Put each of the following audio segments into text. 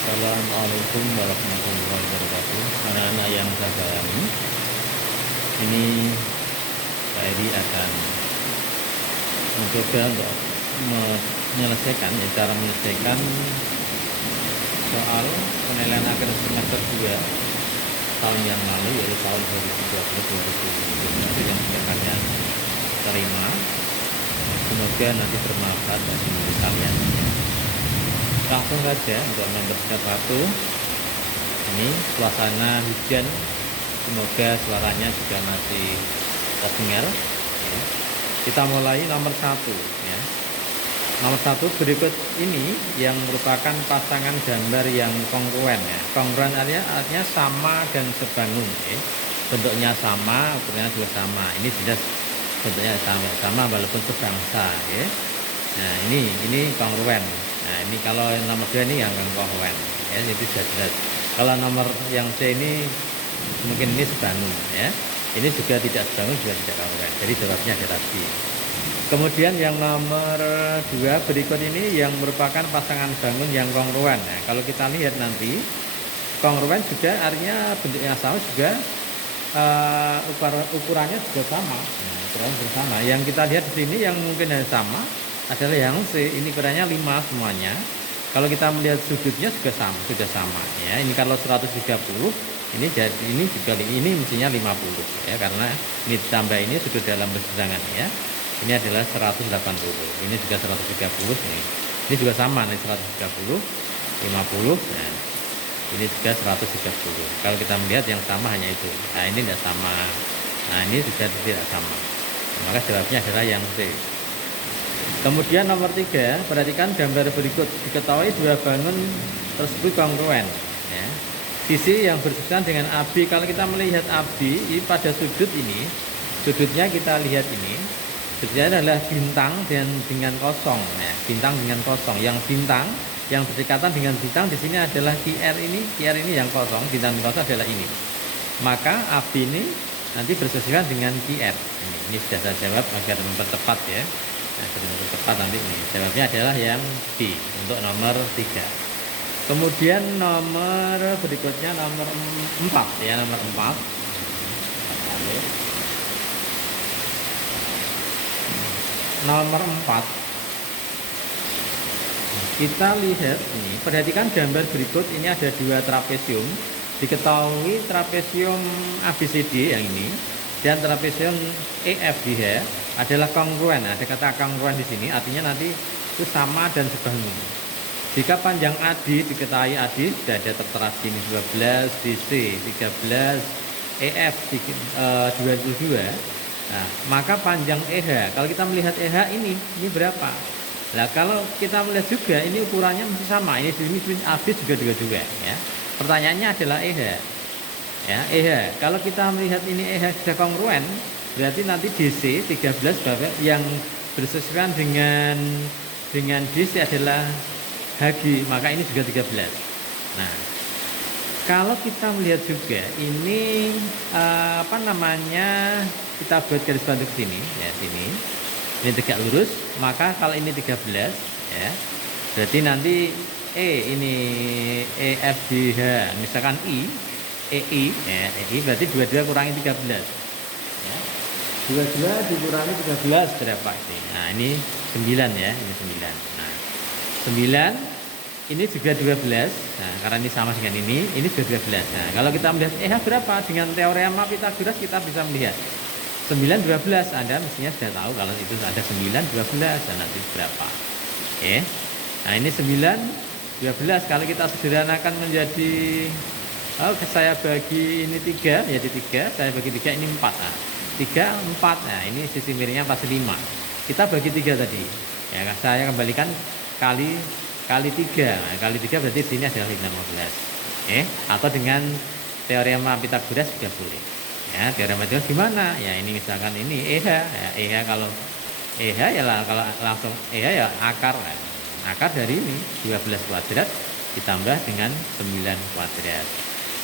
Assalamualaikum warahmatullahi wabarakatuh. Anak-anak yang saya sayangi, ini Pak Eri akan mencoba untuk menyelesaikan cara menyelesaikan soal penilaian akhir semester 2 tahun yang lalu, yaitu tahun 2020-2021 yang sudah kalian terima. Semoga nanti bermanfaat bagi kalian. Langsung saja untuk nomor 1. Ini suasana hujan, semoga suaranya juga masih terdengar ya. Kita mulai nomor 1 ya. Nomor 1 berikut ini yang merupakan pasangan gambar yang kongruen ya. Kongruen artinya sama dan sebangun ya. Bentuknya sama, ukurannya juga sama. Ini jelas bentuknya sama walaupun sebangsa ya. Nah, ini kongruen. Nah, ini kalau nomor 2 ini yang kongruen ya, jadi sudah jelas. Kalau nomor yang C ini mungkin ini sebangun ya. Ini juga tidak sebangun, juga tidak kongruen. Jadi jawabnya ada tadi. Kemudian yang nomor 2 berikut ini yang merupakan pasangan bangun yang kongruen. Nah, kalau kita lihat nanti kongruen juga artinya bentuknya sama juga, ukurannya juga sama. Nah, ukurannya juga sama. Yang kita lihat di sini yang mungkin sama adalah yang C, ini ukurannya 5 semuanya. Kalau kita melihat sudutnya juga sama, sudah sama ya. Ini kalau 130, ini jadi ini mestinya 50 ya, karena ini ditambah ini sudut dalam berseberangan ya. Ini adalah 180. Ini juga 130 ini. Ini juga sama nih, 130, 50. Nah, ini juga 130. Kalau kita melihat yang sama hanya itu. Nah, ini tidak sama. Nah, ini juga tidak sama. Maka jawabnya adalah yang C. Kemudian nomor 3, perhatikan gambar berikut. Diketahui dua bangun tersebut kongruen ya. Sisi yang bersebelahan dengan AB, kalau kita melihat AB ini pada sudut ini, sudutnya kita lihat ini, sudutnya adalah bintang dan dengan kosong ya. Bintang dengan kosong. Yang bintang yang berdekatan dengan bintang di sini adalah QR ini yang kosong, bintang dengan kosong adalah ini. Maka AB ini nanti bersesuaian dengan QR. Ini sudah saya jawab agar mempercepat ya. Nah, sebelum tepat nanti ini jawabnya adalah yang B untuk nomor 3. Kemudian nomor berikutnya nomor 4 ya, nomor 4. Nomor 4 kita lihat ini, perhatikan gambar berikut. Ini ada dua trapesium. Diketahui trapesium ABCD yang ini dan trapesium EFGH adalah kongruen. Ada kata kongruen di sini, artinya nanti itu sama dan sebangun. Jika panjang AD diketahui, AD sudah ada tertera di sini 12, DC 13, EF 22. Nah, maka panjang EH, kalau kita melihat EH ini berapa? Nah, kalau kita melihat juga ini ukurannya masih sama. Ini di sini AB juga ya. Pertanyaannya adalah EH. Ya, EH. Kalau kita melihat ini EH sudah kongruen, berarti nanti DC 13 Bapak yang bersesuaian dengan DC adalah HG, maka ini juga 13. Nah, kalau kita melihat juga ini kita buat garis bantu ke sini ya, sini. Ini tegak lurus, maka kalau ini 13 ya, berarti nanti ini EFGH, misalkan EI ya, EI berarti 22 kurangi 13 ya. 22 dikurangi 13 berapa ini? Nah, ini 9 ya, ini 9. Nah, 9 ini juga 12. Nah, karena ini sama dengan ini juga 12. Nah, kalau kita melihat EH berapa dengan teorema Pythagoras kita bisa melihat 9 12. Anda mestinya sudah tahu kalau itu ada 9 12 dan nanti berapa. Oke. Nah, ini 9 12 kalau kita sederhanakan menjadi saya bagi ini 3 menjadi 3, saya bagi 3 ini 4. Nah, 3 4. Nah, ini sisi miringnya pasti 5. Kita bagi 3 tadi. Ya, saya kembalikan kali 3. Nah, kali 3 berarti sini adalah 15. Atau dengan teorema Pythagoras juga boleh. Ya, teorema Pythagoras gimana? Ya, ini misalkan ini EH. Ya, EH kalau EH ya kalau langsung EH ya akar. Nah, akar dari ini 12 kuadrat ditambah dengan 9 kuadrat.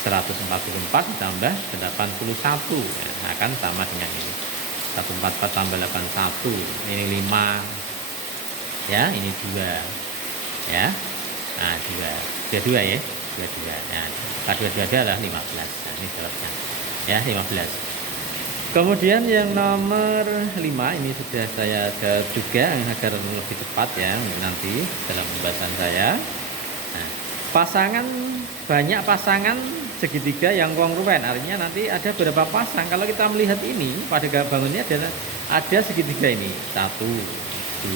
144 ditambah 81 ya, akan sama dengan ini. 144 tambah 81, ini 5 ya, ini 2 ya. Nah, 22 ya. 22. Nah, K222 adalah 15. Nah, ini jawabnya. Ya, 15. Kemudian yang nomor 5 ini sudah saya jawab juga agar lebih cepat ya nanti dalam pembahasan saya. Nah, banyak pasangan segitiga yang kongruen, artinya nanti ada beberapa pasang. Kalau kita melihat ini pada bangunnya ada segitiga ini 1,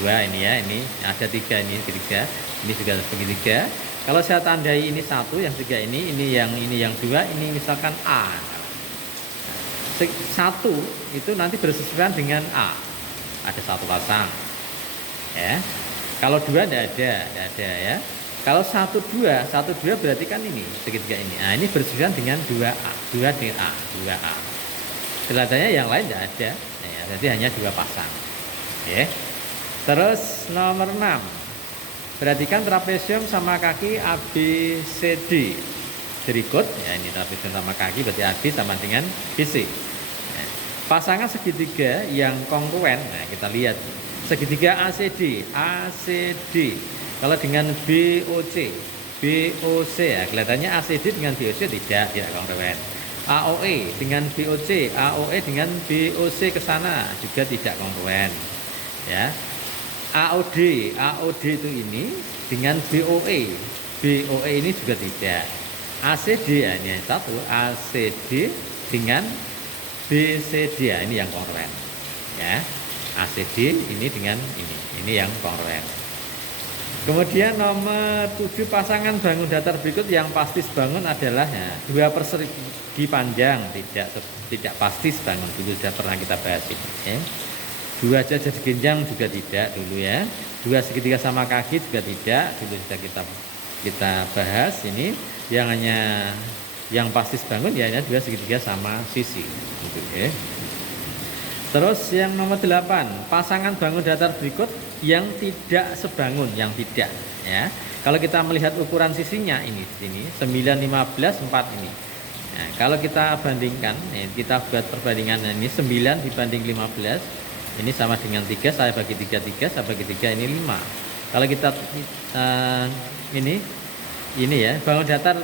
2 ini ya, ini ada 3 ini segitiga, ini juga segitiga. Kalau saya tandai ini 1, yang 3 ini yang 2, ini misalkan A. 1 itu nanti bersesuaian dengan A, ada 1 pasang ya. Kalau 2 tidak ada ya. Kalau 1, 2 berarti kan ini segitiga ini. Nah, ini bersesuaian dengan 2A, 2 dengan A, 2A. Kelihatannya yang lain tidak ada ya, jadi hanya 2 pasang ya. Terus nomor 6, perhatikan trapesium sama kaki ABCD berikut ya, ini trapesium sama kaki berarti AB sama dengan BC. Nah, pasangan segitiga yang kongruen, nah kita lihat segitiga ACD kalau dengan BOC ya, kelihatannya ACD dengan BOC tidak kongruen. AOE dengan BOC, AOE dengan BOC ke sana juga tidak kongruen ya. AOD itu ini dengan BOE ini juga tidak. ACD ya, ini satu, ACD dengan BCD ya, ini yang kongruen ya. ACD ini dengan ini yang kongruen. Kemudian nomor 7, pasangan bangun datar berikut yang pasti sebangun adalah ya, 2 persegi panjang tidak pasti sebangun, dulu sudah pernah kita bahas ini ya. 2 jajar genjang juga tidak dulu ya. 2 segitiga sama kaki juga tidak, dulu sudah kita bahas ini. Yang hanya yang pasti sebangun ya hanya 2 segitiga sama sisi gitu ya. Terus yang nomor 8, pasangan bangun datar berikut yang tidak sebangun, yang tidak ya. Kalau kita melihat ukuran sisinya ini 9, 15, 4 ini. Nah, kalau kita bandingkan ya, kita buat perbandingan ini 9 dibanding 15, ini sama dengan 3, saya bagi 3, saya bagi 3, ini 5. Kalau kita ini ya, bangun datar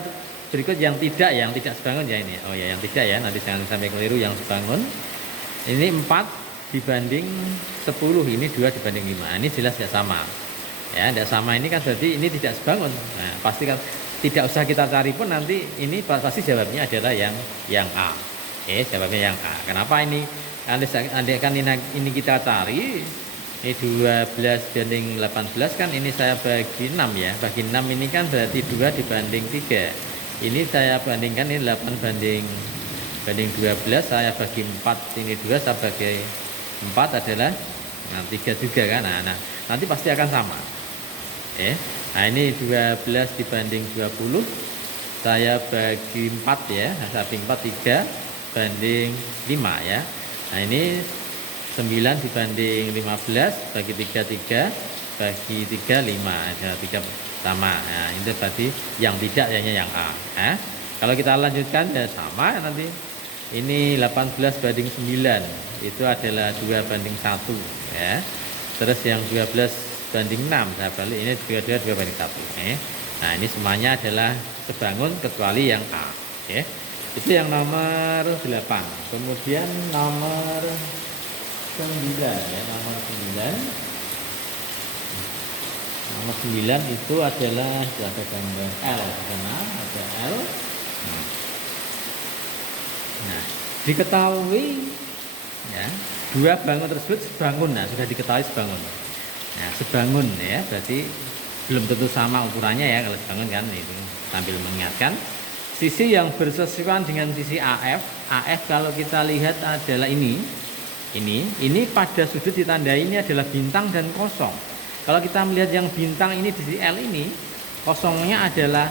berikut yang tidak sebangun ya ini. Oh ya, yang tidak ya, nanti jangan sampai keliru yang sebangun. Ini 4 dibanding 10, ini 2 dibanding 5. Ini jelas tidak sama. Ya, tidak sama ini kan berarti ini tidak sebangun. Nah, pasti kan tidak usah kita cari pun nanti ini pasti jawabnya adalah yang A. Jawabnya yang A. Kenapa ini? Andaikan ini kita cari, ini 12 banding 18 kan ini saya bagi 6 ya. Bagi 6 ini kan berarti 2 dibanding 3. Ini saya bandingkan ini 8 banding 12, saya bagi 4, ini 2 saya bagi 4 adalah 3 juga kan. Nah, nanti pasti akan sama. Nah, ini 12 dibanding 20 saya bagi 4 ya. Nah, saya bagi 4, 3 banding 5 ya. Nah, ini 9 dibanding 15 bagi 3 bagi 3 5, ada 3 sama. Nah, itu berarti yang tidak hanya yang A. Kalau kita lanjutkan ya sama nanti. Ini 18 banding 9 itu adalah 2 banding 1 ya. Terus yang 12 banding 6 saya balik, ini 2 banding 1 Nah, ini semuanya adalah sebangun kecuali yang A ya. Itu yang nomor 8. Kemudian nomor 9 ya, nomor 9 itu adalah ada gambar L di sana, ada L. Nah, diketahui ya, 2 bangun tersebut sebangun. Nah, sudah diketahui sebangun. Nah, sebangun ya, berarti belum tentu sama ukurannya ya kalau sebangun kan, itu sambil mengingatkan. Sisi yang bersesuaian dengan sisi AF kalau kita lihat adalah ini pada sudut ditandai ini adalah bintang dan kosong. Kalau kita melihat yang bintang ini di sisi L ini, kosongnya adalah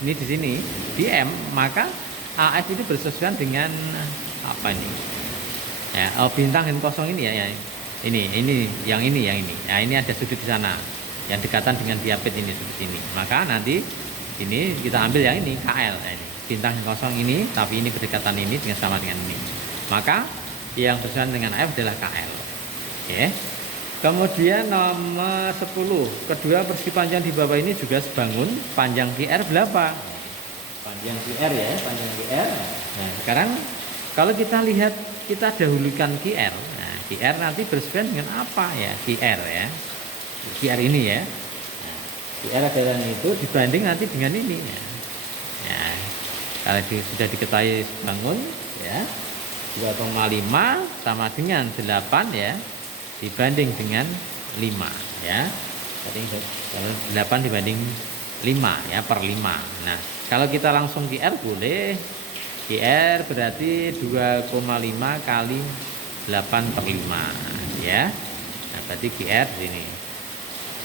ini di sini di M, maka AF itu bersesuaian dengan apa ini? Ya, bintang dan kosong ini ya. Ini yang ini. Nah, ini ada sudut di sana yang dekatan dengan diapit ini sudut ini. Maka nanti ini kita ambil yang ini KL. Nah, ini bintang dan kosong ini, tapi ini berdekatan ini sama dengan ini. Maka yang bersesuaian dengan AF adalah KL. Oke. Kemudian nomor 10, kedua persegi panjang di bawah ini juga sebangun, panjang QR berapa? Panjang QR ya, panjang QR. Nah, sekarang kalau kita lihat, kita dahulukan QR. Nah, QR nanti berseberangan dengan apa ya? QR ya. QR ini ya. Nah, QR adalah itu dibanding nanti dengan ini ya. Ya, kalau sudah diketahui sebangun ya, 2,5 sama dengan 8 ya, dibanding dengan 5 ya. Jadi kalau 8 dibanding 5 ya, per 5. Nah, kalau kita langsung QR boleh. QR berarti 2,5 kali 8 per 5 ya. Nah, berarti QR sini.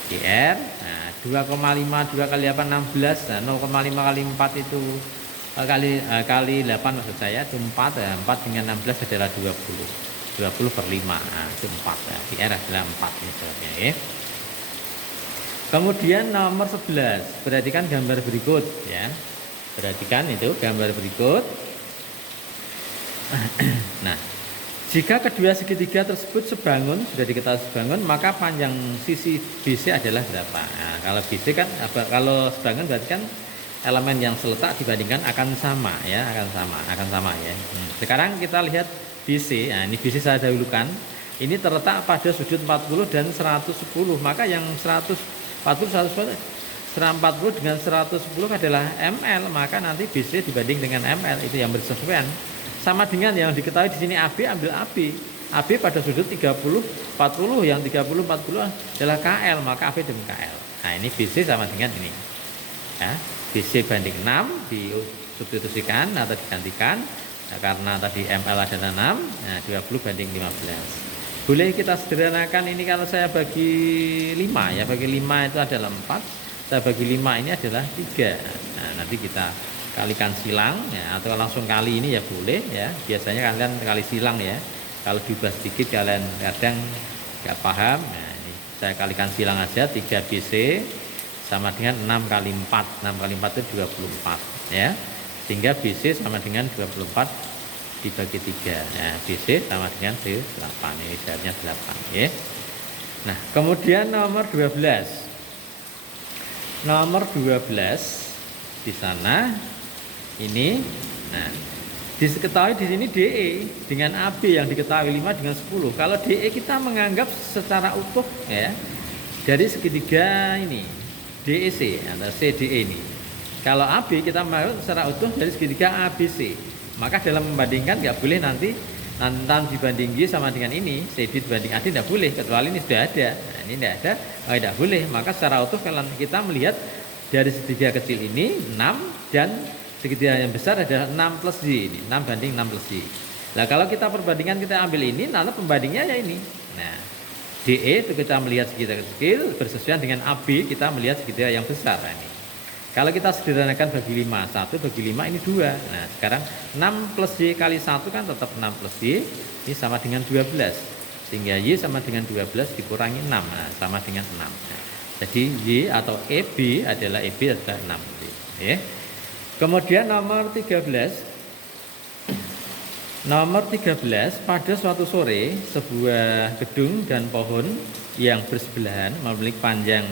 QR, nah 2,5 2 kali 8 16. Nah, 0,5 kali 4 itu kali 8 maksud saya itu 4 ya. 4 dengan 16 adalah 20 per 5. Nah, itu 4 ya. QR adalah 4 ini jawabnya ya. Kemudian nomor 11, perhatikan gambar berikut ya. Perhatikan itu gambar berikut. Nah, jika kedua segitiga tersebut sebangun, sudah diketahui sebangun, maka panjang sisi BC adalah berapa? Nah, kalau BC kan kalau sebangun berarti kan elemen yang seletak dibandingkan akan sama ya, akan sama ya. Sekarang kita lihat BC. Nah, ini BC saya dahulukan. Ini terletak pada sudut 40 dan 110. Maka yang 140 dengan 110 adalah ML, maka nanti BC dibanding dengan ML itu yang bersesuaian. Sama dengan yang diketahui di sini AB, ambil AB. AB pada sudut 30 40, yang 30 40 adalah KL, maka AB dengan KL. Nah, ini BC sama dengan ini. Ya, BC banding 6 disubstitusikan atau digantikan. Nah, karena tadi ML adalah 6, nah 20 banding 15. Boleh kita sederhanakan ini, kalau saya bagi 5 ya, bagi 5 itu adalah 4, saya bagi 5 ini adalah 3. Nah, nanti kita kalikan silang ya, atau langsung kali ini ya boleh ya. Biasanya kalian kali silang ya. Kalau diubah sedikit kalian kadang nggak paham. Nah, ini saya kalikan silang aja, 3 BC sama dengan 6 kali 4. 6 kali 4 itu 24 ya. Sehingga BC sama dengan 24 dibagi 3. Nah, BC sama dengan 8. Ini jawabnya 8 ya. Nah, kemudian nomor 12. Nomor 12 di sana ini. Nah, diketahui di sini DE dengan AB yang diketahui 5 dengan 10. Kalau DE kita menganggap secara utuh ya, dari segitiga ini DEC atau CDE ini. Kalau AB kita menganggap secara utuh dari segitiga ABC. Maka dalam membandingkan nggak boleh nanti dibanding Y sama dengan ini, CD dibanding AD tidak boleh, kecuali ini sudah ada. Nah, ini tidak ada, tidak boleh. Maka secara utuh kalau kita melihat dari segitiga kecil ini 6 dan segitiga yang besar adalah 6 plus Y ini, 6 banding 6 plus Y. Nah, kalau kita perbandingan, kita ambil ini, lalu pembandingnya ya ini. Nah, DE itu kita melihat segitiga kecil bersesuaian dengan AB, kita melihat segitiga yang besar. Nah, ini. Kalau kita sederhanakan bagi 5, 1 bagi 5 ini 2. Nah, sekarang 6 plus Y kali 1 kan tetap 6 plus Y, ini sama dengan 12. Sehingga Y sama dengan 12 dikurangi 6, nah, sama dengan 6. Nah, jadi Y atau EB adalah adalah 6. Ya. Kemudian nomor 13. Nomor 13, pada suatu sore sebuah gedung dan pohon yang bersebelahan memiliki panjang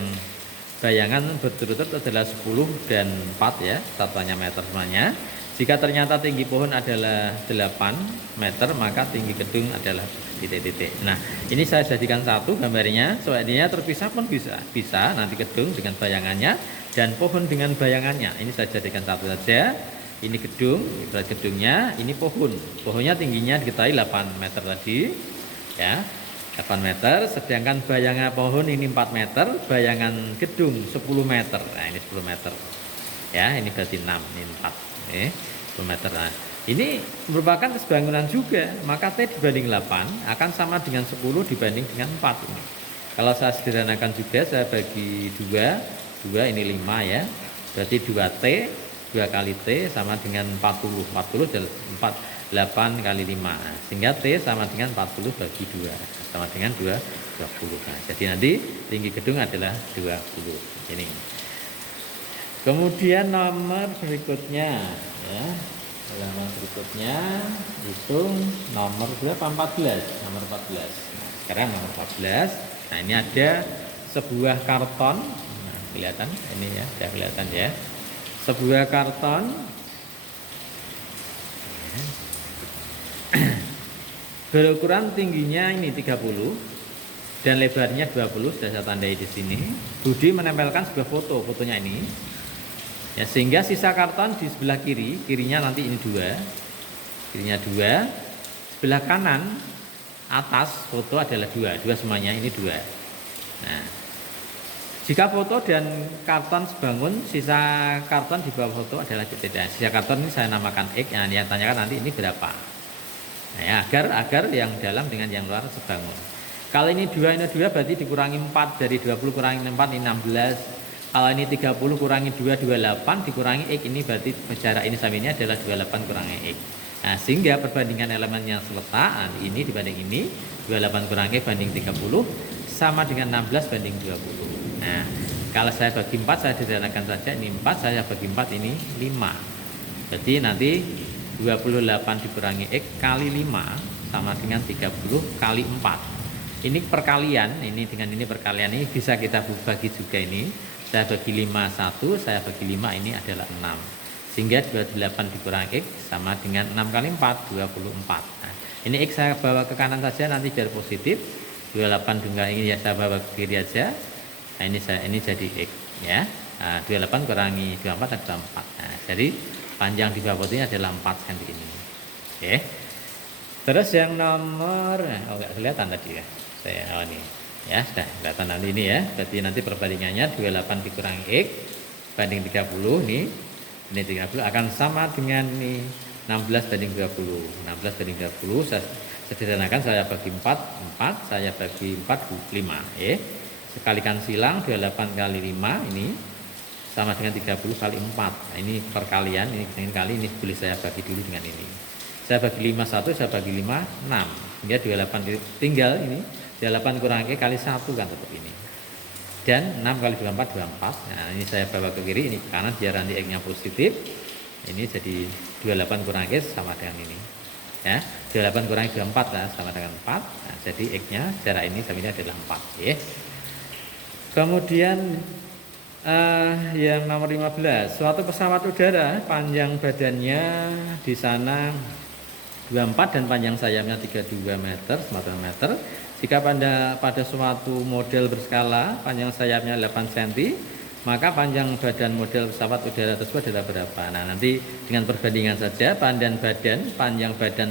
bayangan berturut-turut adalah 10 dan 4 ya, satuannya meter semuanya. Jika ternyata tinggi pohon adalah 8 meter, maka tinggi gedung adalah titik-titik. Nah, ini saya jadikan satu gambarnya, soalnya terpisah pun bisa. Bisa nanti gedung dengan bayangannya dan pohon dengan bayangannya. Ini saya jadikan satu saja. Ini gedung, berat gedungnya, ini pohon. Pohonnya tingginya diketahui 8 meter tadi. Ya. 8 meter, sedangkan bayangan pohon ini 4 meter, bayangan gedung 10 meter. Nah, ini 10 meter. Ya, ini berarti 6, ini 4. 10 meter. Nah, ini merupakan kesebangunan juga, maka T dibanding 8 akan sama dengan 10 dibanding dengan 4 ini. Kalau saya sederhanakan juga, saya bagi 2 ini 5 ya. Berarti 2T, 2 kali T sama dengan 40. 40 adalah 8 kali 5. Sehingga T sama dengan 40 bagi 2. Sama dengan 20. Nah, jadi nanti tinggi gedung adalah 20. Ini. Kemudian nomor berikutnya ya. Nomor berikutnya itu nomor berapa? 14. Nomor 14. Nah, sekarang nomor 14. Nah, ini ada sebuah karton. Nah, kelihatan ini ya, sudah kelihatan ya. Sebuah karton berukuran tingginya ini 30 dan lebarnya 20, sudah saya tandai di sini. Budi menempelkan sebuah fotonya ini. Ya, sehingga sisa karton di sebelah kirinya nanti ini kirinya 2, sebelah kanan atas foto adalah 2 semuanya ini 2. Nah, jika foto dan karton sebangun, sisa karton di bawah foto adalah beda. Sisa karton ini saya namakan X. Nah, yang tanyakan nanti ini berapa. Nah, ya, agar yang dalam dengan yang luar sebangun. Kalau ini 2 berarti dikurangi 4, dari 20 kurangi 4 ini 16. Kalau ini 30 kurangi 2 28 dikurangi X, ini berarti jarak ini sama ini adalah 28 kurangi X. Nah, sehingga perbandingan elemen yang seletak ini dibanding ini 28 kurangi X banding 30 sama dengan 16 banding 20. Nah, kalau saya bagi 4 saya sederhanakan saja, ini 4 saya bagi 4 ini 5. Berarti nanti 28 dikurangi X kali 5 sama dengan 30 kali 4. Ini perkalian, ini dengan ini perkalian ini bisa kita bagi juga ini. Saya bagi 5 1, saya bagi 5 ini adalah 6. Sehingga 28 dikurangi X sama dengan 6 kali 4, 24. Nah, ini X saya bawa ke kanan saja nanti biar positif. 28 dengan ini ya saya bawa ke kiri aja. Nah, ini jadi X ya. Nah, 28 kurangi 24 adalah 4. Nah, jadi panjang di bawah ini adalah 4 cm ini. Oke. Terus yang nomor enggak kelihatan tadi ya. Saya ini ya sudah kelihatan nanti ini ya. Berarti nanti perbandingannya 28 dikurangi X banding 30 nih. Ini 30 akan sama dengan ini 16 banding 20. 16 banding 20 saya sederhanakan, saya bagi 4, saya bagi 4 5 ya. Sekalikan silang 28 kali 5 ini sama dengan 30 kali 4. Nah, ini perkalian, ini dengan kali ini boleh saya bagi dulu dengan ini. Saya bagi 5 1, saya bagi 5 6. Hingga 28 tinggal ini 28 kurangi kali 1 kan tetap ini. Dan 6 kali 24 24. Nah, ini saya bawa ke kiri, ini ke kanan biar nanti X-nya positif. Ini jadi 28 kurangi sama dengan ini. Ya, 28 kurangi 24 lah, sama dengan 4. Nah, jadi X-nya jarak ini sama ini adalah 4 ya. Kemudian yang nomor 15, suatu pesawat udara panjang badannya di sana 24 dan panjang sayapnya 32 meter, 9 meter. Jika pada suatu model berskala panjang sayapnya 8 cm, maka panjang badan model pesawat udara tersebut adalah berapa? Nah, nanti dengan perbandingan saja panjang badan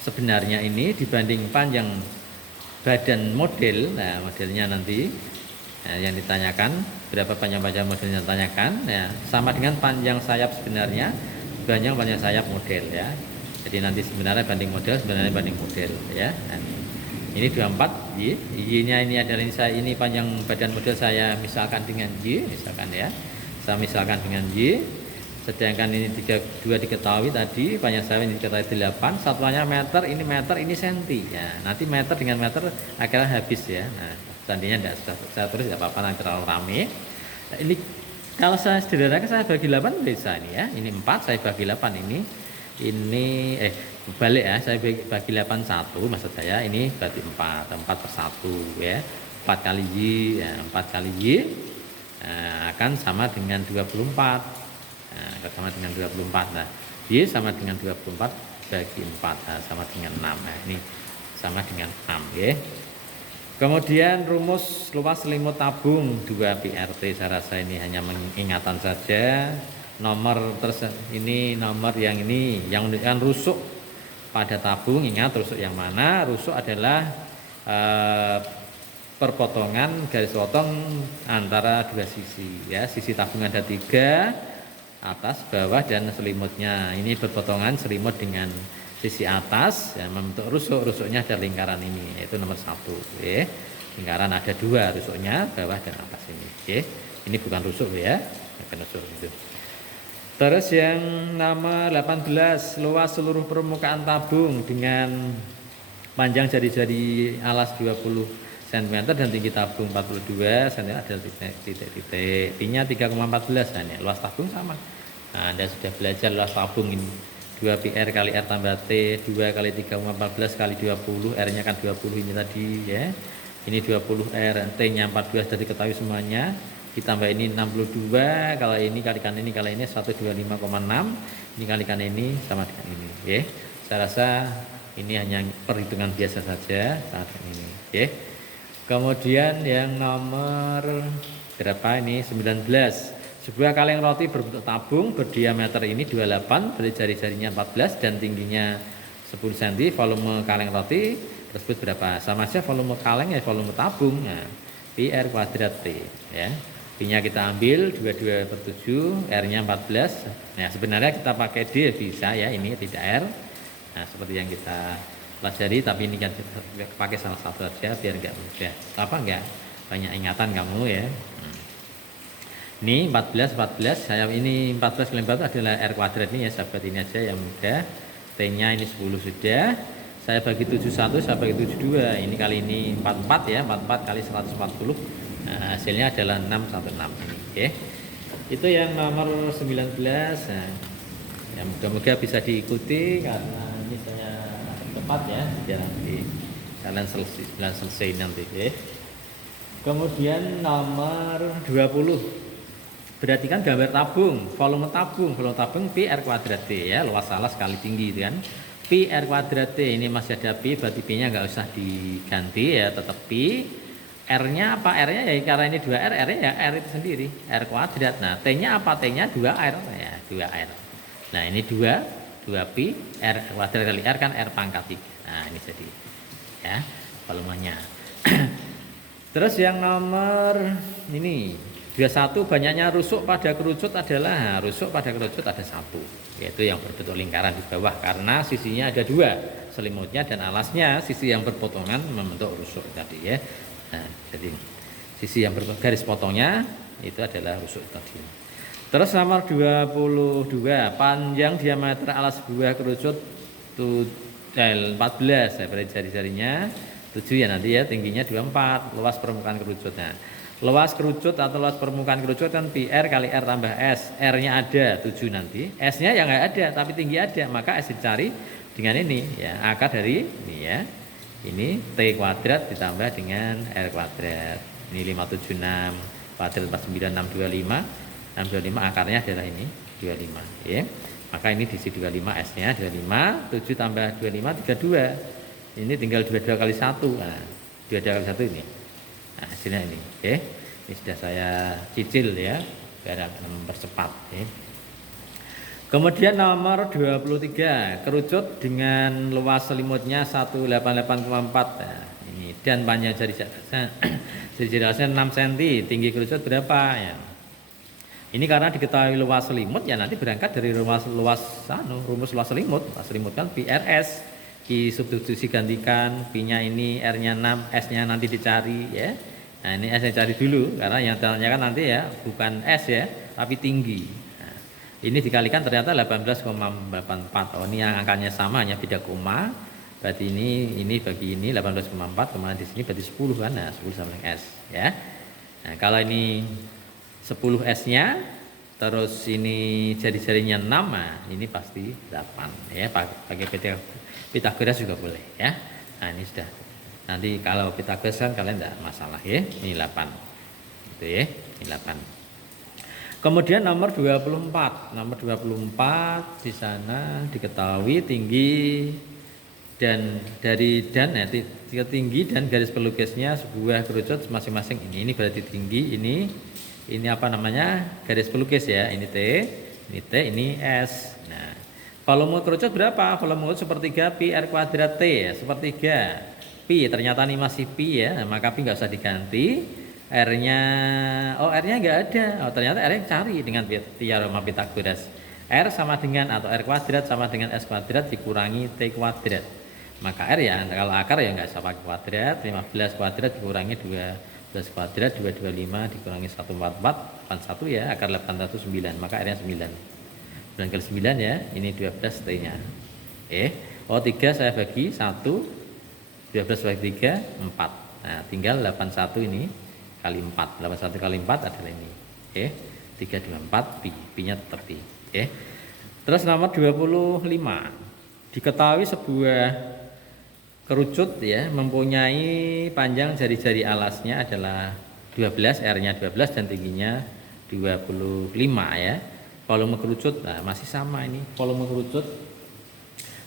sebenarnya ini dibanding panjang badan model. Nah, modelnya nanti yang ditanyakan berapa panjang modelnya ditanyakan ya, sama dengan panjang sayap sebenarnya panjang sayap model ya. Jadi nanti sebenarnya banding model ya. Nah, ini 24 Y, Y-nya ini adalah ini panjang badan model saya misalkan dengan Y misalkan ya. Saya misalkan dengan Y. Sedangkan ini 2 diketahui tadi, panjang saya ini diketahui 8, satuannya meter, ini senti ya. Nanti meter dengan meter akhirnya habis ya. Nah, seandainya tidak saya tulis tidak apa-apa, nanti terlalu rame. Nah, ini kalau saya sederhanakan saya bagi 8 bisa ini ya. Ini 4 saya bagi 8 ini balik ya, saya bagi 8 1 maksud saya, ini berarti 4 per 1 ya. 4 kali Y ya, 4 kali Y akan sama dengan 24. Nah, sama dengan 24. Nah, Y sama dengan 24 bagi 4 sama dengan 6. Nah, ini sama dengan 6 ya. Kemudian rumus luas selimut tabung 2 PRT, saya rasa ini hanya mengingatan saja. Nomor ini nomor yang ini yang menunjukkan rusuk pada tabung. Ingat rusuk yang mana? Rusuk adalah perpotongan garis potong antara dua sisi ya. Sisi tabung ada 3, atas, bawah, dan selimutnya. Ini berpotongan selimut dengan sisi atas ya, membentuk rusuk. Rusuknya ada lingkaran ini, yaitu nomor 1 ya. Lingkaran ada 2 rusuknya, bawah dan atas ini ya. Ini bukan rusuk ya, bukan rusuk itu. Terus yang nomor 18, luas seluruh permukaan tabung dengan panjang jari-jari alas 20 cm dan tinggi tabung 42 cm, ada titik-titik. T-nya 3,14 dan ya, luas tabung sama. Nah, Anda sudah belajar luas tabung ini 2 PR kali R tambah T, 2 kali 3,14 kali 20, R-nya kan 20 ini tadi ya. Ini 20R, T-nya 14 sudah diketahui semuanya. Ditambah ini 62, kalau ini kalikan ini, kalau ini 125,6, ini kalikan ini sama dengan ini. Oke. Saya rasa ini hanya perhitungan biasa saja saat ini. Oke. Kemudian yang nomor berapa ini? 19. Sebuah kaleng roti berbentuk tabung berdiameter ini 28, dari jari-jarinya 14 dan tingginya 10 cm. Volume kaleng roti tersebut berapa? Sama saja volume kaleng ya volume tabung. Nah, pi R kuadrat T ya. Pi-nya kita ambil 22/7, R-nya 14. Nah, sebenarnya kita pakai D bisa ya, ini tidak R. Nah, seperti yang kita pelajari, tapi ini kan kita pakai salah satu aja biar enggak mudah. Apa enggak banyak ingatan kamu ya. Ini 14 saya ini 14 kali 14 adalah R kuadrat ini ya sahabat, ini aja yang mudah. T-nya ini 10 sudah. Saya bagi 71, saya bagi 72. Ini kali ini 44 ya, 44 kali 140. Nah, hasilnya adalah 616 ini. Oke. Itu yang nomor 19. Nah, ya moga-moga bisa diikuti karena ini saya tepat ya, biar nanti kalian selesai nanti. Oke. Kemudian nomor 20. Berarti kan gambar tabung, volume tabung pi R kuadrat T ya, luas alas kali tinggi itu kan. Pi R kuadrat T, ini masih ada pi, berarti pi-nya nggak usah diganti ya, tetap pi. R-nya apa? R-nya ya karena ini 2R, R-nya ya R itu sendiri, R kuadrat. Nah, T-nya apa? T-nya 2R ya, 2R. Nah, ini 2 pi R kuadrat kali R kan R pangkat 3. Nah, ini jadi ya volumenya. Terus yang nomor ini 21, banyaknya rusuk pada kerucut adalah, rusuk pada kerucut ada 1, yaitu yang berbentuk lingkaran di bawah karena sisinya ada 2, selimutnya dan alasnya. Sisi yang berpotongan membentuk rusuk tadi ya. Nah, jadi sisi yang garis potongnya itu adalah rusuk tadi. Terus nomor 22, panjang diameter alas sebuah kerucut 14, saya beri jari-jarinya 7 ya nanti ya, tingginya 24, luas permukaan kerucutnya. Luas kerucut atau luas permukaan kerucut kan pi R kali R tambah S. R-nya ada 7 nanti. S-nya yang enggak ada tapi tinggi ada. Maka S dicari dengan ini ya. Akar dari ini ya. Ini T kuadrat ditambah dengan R kuadrat. Ini 576 kuadrat 49625. 625 akarnya adalah ini 25 ya. Maka ini diisi 25, S-nya 25, 7 tambah 25 32. Ini tinggal 22 kali 1. Nah, 22 kali 1 ini. Nah, hasilnya ini, oke. Ini sudah saya cicil ya, biar mempercepat. Ya. Kemudian nomor 23, kerucut dengan luas selimutnya 188,4. Nah, ini dan panjang jari alasnya 6 cm. Tinggi kerucut berapa ya? Ini karena diketahui luas selimut ya, nanti berangkat dari rumus luas selimut. Luas selimut kan PRS. Ki substitusi gantikan, pi-nya ini, R-nya 6, S-nya nanti dicari ya. Nah, ini S-nya cari dulu karena yang ditanyakan nanti ya bukan S ya, tapi tinggi. Nah, ini dikalikan ternyata 18,84. Oh, ini yang angkanya sama hanya beda koma. Berarti ini bagi ini 18,4, kemudian di sini berarti 10 kan. Nah, 10 sama dengan S ya. Nah, kalau ini 10 S-nya terus ini jari-jarinya 6, nah ini pasti 8 ya, pakai Pitagoras juga boleh ya. Nah, ini sudah. Nanti kalau Pitagoras kan kalian tidak masalah ya. Ini 8. Itu ya, ini 8. Kemudian nomor 24. Nomor 24 di sana diketahui tinggi dan tinggi dan garis pelukisnya sebuah kerucut masing-masing ini berarti tinggi, ini apa namanya? Garis pelukis ya. Ini T, ini S. Nah, volume kerucut berapa? Volume kerucut sepertiga pi R kuadrat T ya, sepertiga pi. Ternyata ini masih pi ya, maka pi nggak usah diganti. R-nya, R-nya nggak ada. Oh, ternyata R-nya cari dengan teorema Pitagoras. R sama dengan atau R kuadrat sama dengan S kuadrat dikurangi T kuadrat. Maka R ya, kalau akar ya nggak usah pakai kuadrat. 15 kuadrat dikurangi 12 kuadrat 225 dikurangi 144 81 ya, akar 809. Maka R-nya 9. 9 kali 9 ya, ini 12 T-nya. 3 saya bagi 1, 12 bagi 3, 4. Nah, tinggal 81 ini kali 4. 81 kali 4 adalah ini. 324 pi. Pi-nya tetap pi. Terus nomor 25. Diketahui sebuah kerucut ya, mempunyai panjang jari-jari alasnya adalah 12, R-nya 12 dan tingginya 25 ya. Volume kerucut, nah masih sama ini. Volume kerucut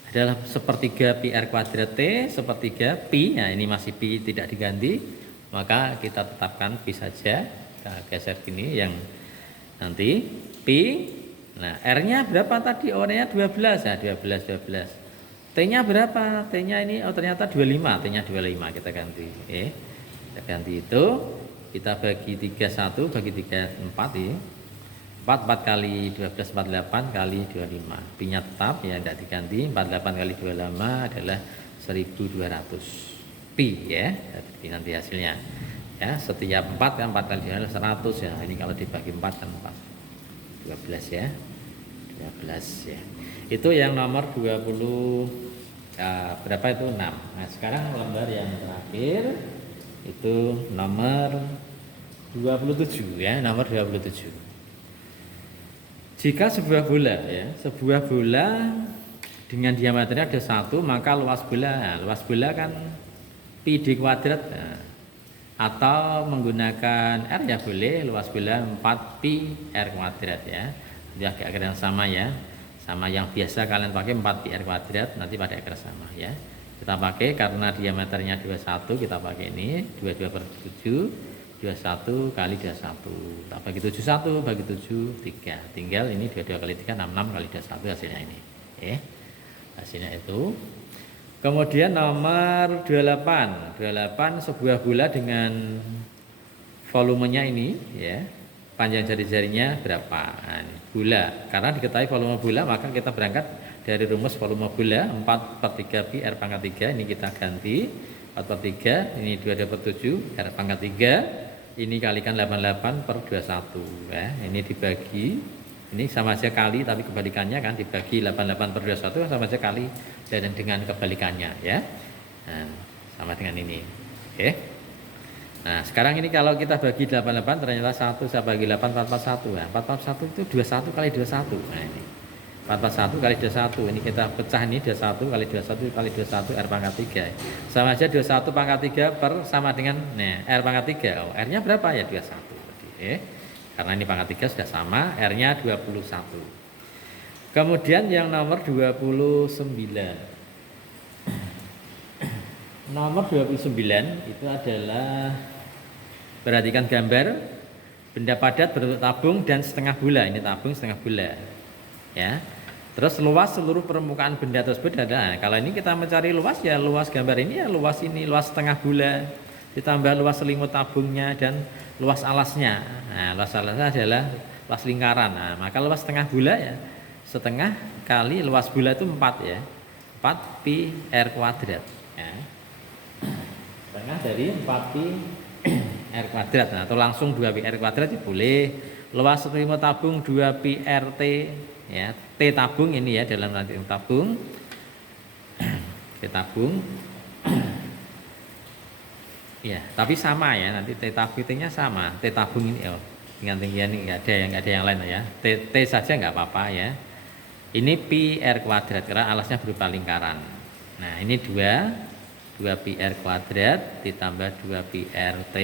adalah sepertiga pi R kuadrat T, sepertiga pi. Nah ini masih pi tidak diganti, maka kita tetapkan pi saja. Kita geser gini yang nanti pi. Nah R-nya berapa tadi? O-nya 12 ya, 12. T-nya berapa? T-nya ini ternyata 25, T-nya 25 kita ganti. Kita ganti itu, kita bagi 31 bagi 34 ya. 4 kali 12 48 kali 25. Pi-nya tetap ya tidak diganti. 48 kali 25 adalah 1200 pi ya. Jadi nanti hasilnya. Ya, setiap 4 kan 4 kali 2 100 ya. Ini kalau dibagi 4 kan 4. 12 ya. 12 ya. Itu yang nomor 20 berapa itu 6. Nah, sekarang lembar yang terakhir itu nomor 27 ya, nomor 27. Jika sebuah bola ya, sebuah bola dengan diameternya ada 1, maka luas bola, nah, luas bola kan pi d kuadrat. Nah, atau menggunakan R ya boleh, luas bola 4 pi R kuadrat ya. Ini agak yang sama ya. Sama yang biasa kalian pakai 4 pi R kuadrat, nanti pada akar sama ya. Kita pakai karena diameternya 21, kita pakai ini 22 per 7, 21 kali 21. Tak bagi 71 bagi 7 3. Tinggal ini 22 kali 3 66 kali 21 hasilnya ini. Hasilnya itu. Kemudian nomor 28. 28 sebuah bola dengan volumenya ini ya. Panjang jari-jarinya berapa? Nah, bola. Karena diketahui volume bola, maka kita berangkat dari rumus volume bola 4 per 3 pi R pangkat 3. Ini kita ganti 4 per 3, ini 22 per 7 R pangkat 3. Ini kalikan 88 per 21 ya. Ini dibagi, ini sama aja kali tapi kebalikannya kan, dibagi 88 per 21 sama aja kali dan dengan kebalikannya ya. Nah, sama dengan ini. Oke. Nah, sekarang ini kalau kita bagi 88 ternyata 1 saya bagi 8 441. Nah, 441 itu 21 kali 21. Nah, ini 441 kali 21. Ini kita pecah ini 21 kali 21 kali 21 R pangkat 3. Sama aja 21 pangkat 3 per sama dengan R pangkat 3. Oh, R-nya berapa ya? 21 tadi. Karena ini pangkat 3 sudah sama, R-nya 21. Kemudian yang nomor 29. Nomor 29 itu adalah, perhatikan gambar, benda padat berbentuk tabung dan setengah bola. Ini tabung setengah bola. Ya. Terus luas seluruh permukaan benda tersebut adalah, kalau ini kita mencari luas ya, luas gambar ini ya luas ini, luas setengah bola ditambah luas selimut tabungnya dan luas alasnya. Nah, luas alasnya adalah luas lingkaran. Nah, maka luas setengah bola ya, setengah kali luas bola itu 4 ya. 4 pi R kuadrat ya. Setengah dari 4 pi R kuadrat. Nah, atau langsung 2 pi R kuadrat ya boleh. Luas selimut tabung 2 pi RT ya. T tabung ini ya, dalam nanti tabung. T tabung. Ya, tapi sama ya, nanti T tabung-nya sama. T tabung ini dengan tinggian ini enggak ada yang lain ya. T saja enggak apa-apa ya. Ini pi R kuadrat karena alasnya berupa lingkaran. Nah, ini 2 pi R kuadrat ditambah 2 pi RT.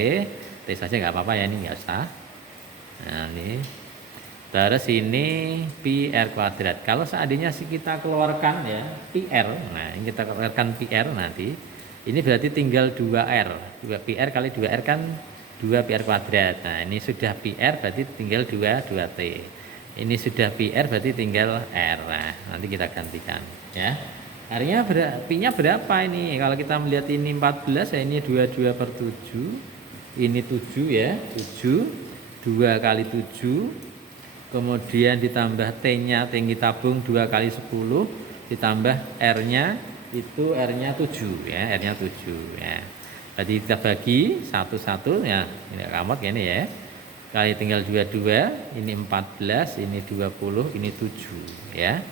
T saja enggak apa-apa ya, ini enggak usah. Nah, ini terus ini pi R kuadrat. Kalau seandainya kita keluarkan ya pi R, nah ini kita keluarkan pi R nanti, ini berarti tinggal 2R. 2 pi R kali 2R kan 2 pi R kuadrat. Nah ini sudah pi R berarti tinggal 2T. Ini sudah pi R berarti tinggal R. Nah nanti kita gantikan ya. R-nya pi-nya berapa ini? Kalau kita melihat ini 14 ya, ini 22 per 7. Ini 7 ya, 7. 2 kali 7. Kemudian ditambah T-nya, tinggi tabung 2 kali 10, ditambah R-nya, itu R-nya 7 ya, R-nya 7 ya. Jadi kita bagi 1 ya, ini kamot ya ini ya. Kali tinggal 22, ini 14, ini 20, ini 7 ya.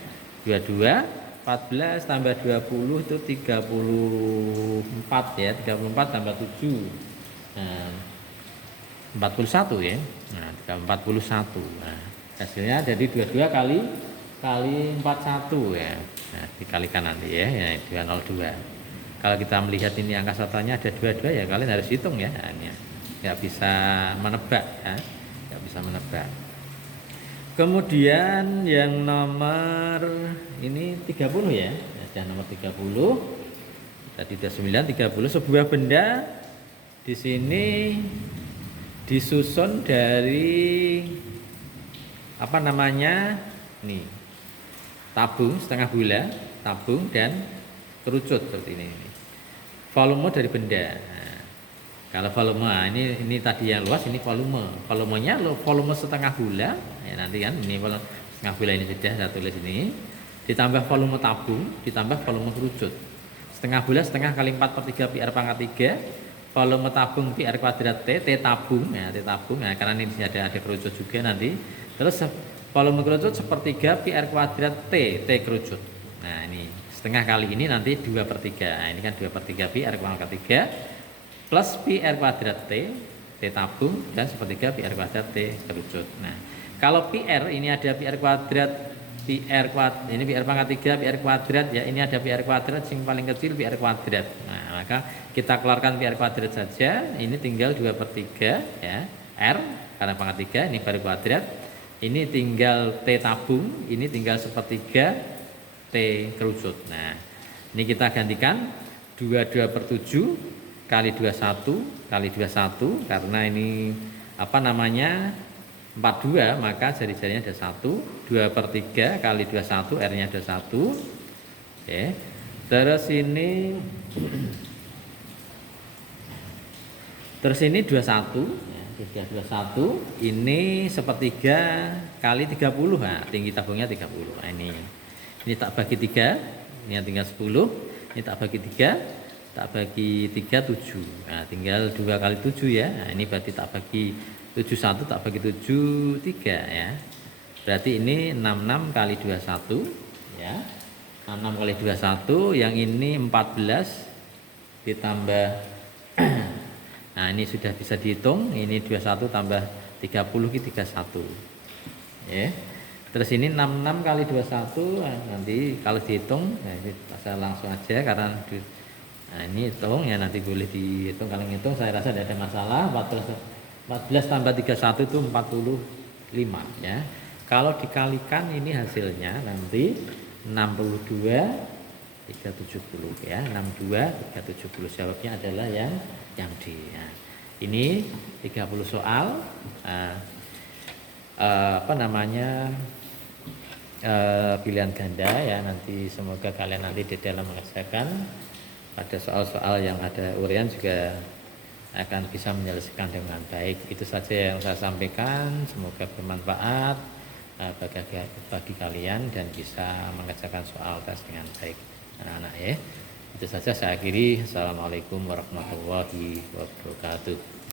22, 14 tambah 20 itu 34 ya, 34 tambah 7. Nah, 41 ya. Nah, 41. Nah, hasilnya jadi 22 kali 41 ya. Nah, dikalikan nanti ya, 202. Kalau kita melihat ini angka satuannya ada 22 ya kalian harus hitung ya. Ini nggak bisa menebak ya, nggak bisa menebak. Kemudian yang nomor ini 30 ya, ada nomor 30. Tadi sudah 9, 30. Sebuah benda di sini disusun dari apa namanya? Nih. Tabung setengah gula, tabung dan kerucut seperti ini. Volume dari benda. Nah, kalau volume ini tadi yang luas, ini volumenya volume setengah gula ya, nanti kan ini setengah gula ini sudah saya tulis ini, ditambah volume tabung ditambah volume kerucut. Setengah gula setengah kali 4/3 pi r pangkat 3, volume tabung pi r kuadrat t tabung ya, t tabung ya, karena ini ada kerucut juga nanti. Terus volume kerucut 1/3 pi r kuadrat t kerucut. Nah ini setengah kali ini nanti 2/3. Nah, ini kan 2/3 pi r pangkat 3 plus pi r kuadrat t tabung dan 1/3 pi r kuadrat t kerucut. Nah, kalau pi r ini ada pi r kuadrat, ini pi r pangkat 3 pi r kuadrat ya, ini ada pi r kuadrat yang paling kecil pi r kuadrat. Nah, maka kita keluarkan pi r kuadrat saja. Ini tinggal 2/3 ya, r karena pangkat 3 ini baru kuadrat. Ini tinggal t tabung, ini tinggal 1/3 t kerucut. Nah, ini kita gantikan 22/7 kali 21 kali 21, karena ini apa namanya 42, maka jari-jarinya ada 1. 2/3 kali 21, R nya ada 1. Oke. Terus ini 21 ya, 21 ini 1/3 kali 30. Nah, tinggi tabungnya 30. Nah, ini tak bagi 3, ini tinggal 10, ini tak bagi 3, tak bagi 3 7. Nah, tinggal 2 kali 7 ya. Nah, ini berarti tak bagi 71, tak bagi 7 3 ya. Berarti ini 66 kali 21 ya. 66 kali 21, yang ini 14 ditambah nah, ini sudah bisa dihitung. Ini 21 tambah 30 ki 31. Ya. Terus ini 66 kali 21, nah, nanti kalau dihitung, nah, ini saya langsung aja karena nah, ini hitung ya, nanti boleh dihitung. Kalau ngitung saya rasa tidak ada masalah. 14 tambah 31 itu 45 ya. Kalau dikalikan ini hasilnya nanti 62 370 ya. 62 370, jawabnya adalah yang D ya. Ini 30 soal apa namanya pilihan ganda ya. Nanti semoga kalian nanti di dalam mengerjakan pada soal-soal yang ada urian juga akan bisa menyelesaikan dengan baik. Itu saja yang saya sampaikan, semoga bermanfaat bagi kalian dan bisa mengerjakan soal tes dengan baik anak-anak ya. Itu saja saya akhiri. Assalamualaikum warahmatullahi wabarakatuh.